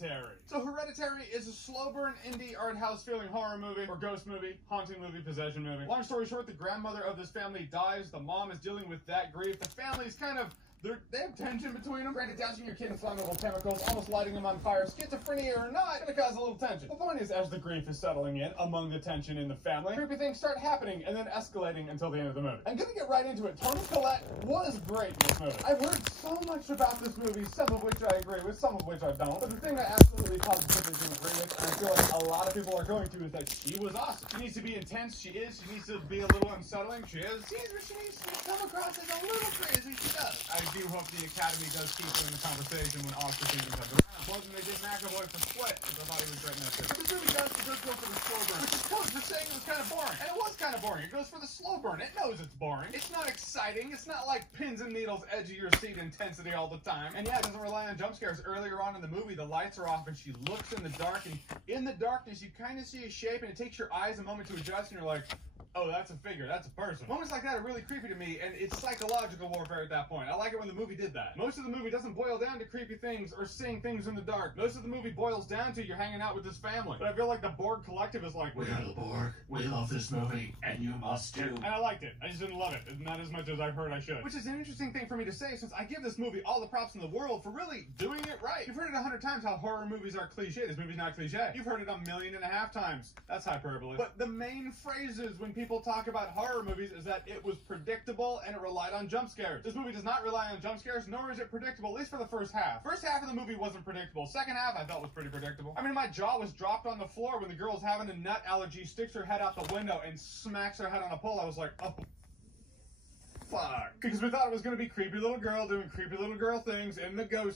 Hereditary. So Hereditary is a slow burn indie art house feeling horror movie, or ghost movie, haunting movie, possession movie. Long story short, the grandmother of this family dies. The mom is dealing with that grief. The family's kind of, they have tension between them. Granted, dousing your kid in flammable chemicals, almost lighting them on fire, schizophrenia or not, gonna cause a little tension. The point is, as the grief is settling in among the tension in the family, creepy things start happening and then escalating until the end of the movie. I'm gonna get right into it. Toni Collette was great in this movie. I've heard so much about this movie, some of which I agree with, some of which I don't. But the thing I absolutely positively do agree with, and I feel like a lot of people are going to, is that she was awesome. She needs to be intense, she is. She needs to be a little unsettling, she is. She needs to come across as a little crazy, she does. I do hope the Academy does keep her in the conversation when Oscar season comes around. Wasn't they did McAvoy for Split, because I thought he was great in that too. But this movie does go for the slow burn, which is close for saying it was kind of boring. And it was kind of boring. It goes for the slow burn. It knows it's boring. It's not exciting. It's not like pins and needles, edge of your seat intensity all the time. And yeah, it doesn't rely on jump scares. Earlier on in the movie, the lights are off and she looks in the dark, and in the darkness you kind of see a shape, and it takes your eyes a moment to adjust, and you're like, oh, that's a figure, that's a person. Moments like that are really creepy to me, and it's psychological warfare at that point. I like it when the movie did that. Most of the movie doesn't boil down to creepy things or seeing things in the dark. Most of the movie boils down to you're hanging out with this family. But I feel like the Borg Collective is like, we're the Borg, we love this movie, and you must too. And I liked it. I just didn't love it. Not as much as I've heard I should. Which is an interesting thing for me to say, since I give this movie all the props in the world for really doing it right. You've heard it 100 times how horror movies are cliche. This movie's not cliche. You've heard it 1.5 million times. That's hyperbole. But the main phrases when people talk about horror movies is that it was predictable and it relied on jump scares. This movie does not rely on jump scares, nor is it predictable, at least for the first half. First half of the movie wasn't predictable. Second half I felt was pretty predictable. I mean, my jaw was dropped on the floor when the girl's having a nut allergy, sticks her head out the window and smacks her head on a pole. I was like, oh, fuck. Because we thought it was going to be creepy little girl doing creepy little girl things in the ghost